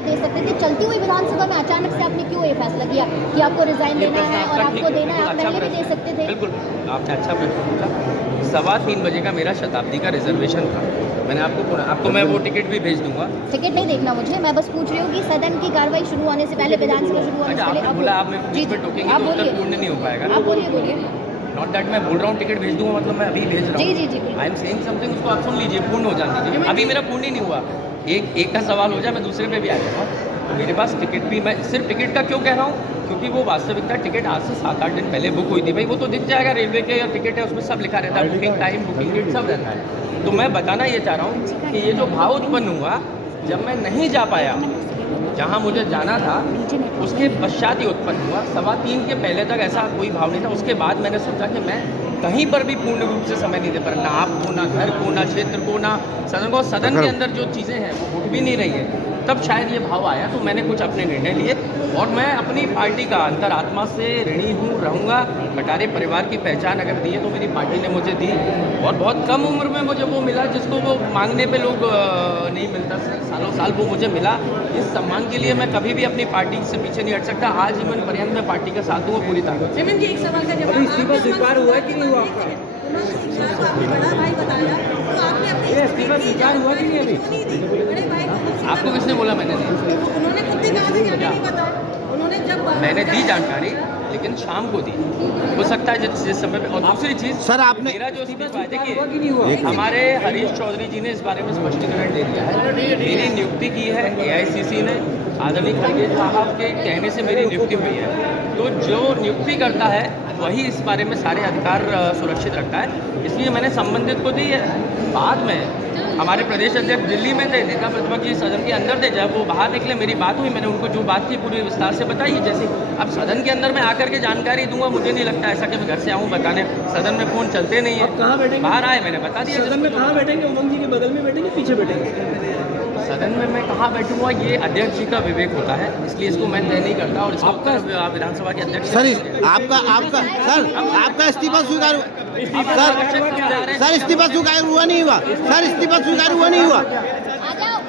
आप दे सकते थे। चलती हुई विधानसभा में अचानक से आपने क्यों ये फैसला किया कि आपको रिजाइन देना है और आपको देना है? आप पहले भी दे सकते थे। बिल्कुल, आपने अच्छा प्रश्न पूछा। 3:15 बजे का मेरा शताब्दी का रिजर्वेशन था। मैंने आपको मैं वो टिकट भी भेज दूंगा। टिकट नहीं देखना मुझे, मैं बस पूछ रही हूँ कि सदन की कार्रवाई शुरू होने से पहले, विधानसभा शुरू होने से पहले आपने बोला आप मेरे को बीच में टोकेंगे तो उत्तर पूर्ण नहीं हो पाएगा। आप बोलिए। नॉट दैट मैं बोल रहा हूँ टिकट भेज दूंगा मतलब मैं अभी भेज रहा हूँ। जी। आई एम सेइंग समथिंग, उसको आप सुन लीजिए, पूर्ण हो जाने दीजिए। अभी मेरा पूर्ण ही नहीं हुआ। एक का सवाल हो जाए मैं दूसरे पे भी आ जाऊँगा। तो मेरे पास टिकट भी, मैं सिर्फ टिकट का क्यों कह रहा हूँ, क्योंकि वो वास्तविकता टिकट आज से 7-8 दिन पहले बुक हुई थी। भाई वो तो दिख जाएगा, रेलवे के टिकट है उसमें सब लिखा रहता है, बुकिंग टाइम, बुकिंग डेट सब रहता है। तो मैं बताना ये चाह रहा हूँ कि ये जो भाव उत्पन्न हुआ जब मैं नहीं जा पाया जहाँ मुझे जाना था, उसके पश्चात ही उत्पन्न हुआ। 3:15 के पहले तक ऐसा कोई भाव नहीं था। उसके बाद मैंने सोचा कि मैं कहीं पर भी पूर्ण रूप से समय नहीं दे पा रहा, ना आपको, ना घर को, ना क्षेत्र को, ना सदन को। सदन के अंदर जो चीज़ें हैं वो उठ भी नहीं रही है। तब शायद ये भाव आया, तो मैंने कुछ अपने निर्णय लिए और मैं अपनी पार्टी का अंतरात्मा से ऋणी हूँ, रहूँगा। कटारे परिवार की पहचान अगर दी है तो मेरी पार्टी ने मुझे दी, और बहुत कम उम्र में मुझे वो मिला जिसको वो मांगने पे लोग नहीं मिलता, सालों साल वो मुझे मिला। इस सम्मान के लिए मैं कभी भी अपनी पार्टी से पीछे नहीं हट सकता। आजीवन पर्यंत मैं पार्टी का साथ दूंगा पूरी ताकत से। एक सवाल का जवाब, इस्तीफा स्वीकार हुआ कि नहीं हुआ आपका? बड़ा भाई बताया तो आपने अपने इस्तीफा स्वीकार हुआ कि नहीं अभी? बड़े भाई को आपको किसने बोला मैंने दी? उन्होंने खुद ही कहा था कि हमें नहीं पता। उन्होंने जब मैंने दी जानकारी, लेकिन शाम को दी। हो सकता है जिस समय पे। और दूसरी चीज़, सर आपने मेरा जो इस्तीफा है, देखिए हमारे हरीश चौधरी जी ने इस बारे में स्पष्टीकरण दे दिया है। मेरी नियुक्ति की है AICC ने, आदरणीय खड़गे साहब के कहने से मेरी नियुक्ति हुई है। तो जो नियुक्ति करता है वही इस बारे में सारे अधिकार सुरक्षित रखता है, इसलिए मैंने संबंधित को दी है। बाद में हमारे प्रदेश अध्यक्ष दिल्ली में थे, नेता प्रतिपक्ष जी सदन के अंदर थे, जब वो बाहर निकले मेरी बात हुई, मैंने उनको जो बात की पूरी विस्तार से बताई। जैसे अब सदन के अंदर मैं आकर के जानकारी दूंगा, मुझे नहीं लगता ऐसा कि मैं घर से आऊँ बताने। सदन में फ़ोन चलते नहीं है। कहाँ बैठेंगे? बाहर आए, मैंने बता दिया। सदन में कहाँ बैठेंगे? उमंग जी के बगल में बैठेंगे, पीछे बैठेंगे? सदन में मैं कहाँ बैठूंगा ये अध्यक्ष जी का विवेक होता है, इसलिए इसको मैं तय नहीं करता। और इसका उत्तर विधानसभा के अध्यक्ष सर आपका इस्तीफा स्वीकार सर इस्तीफा स्वीकार हुआ नहीं हुआ? सर इस्तीफा स्वीकार हुआ नहीं हुआ?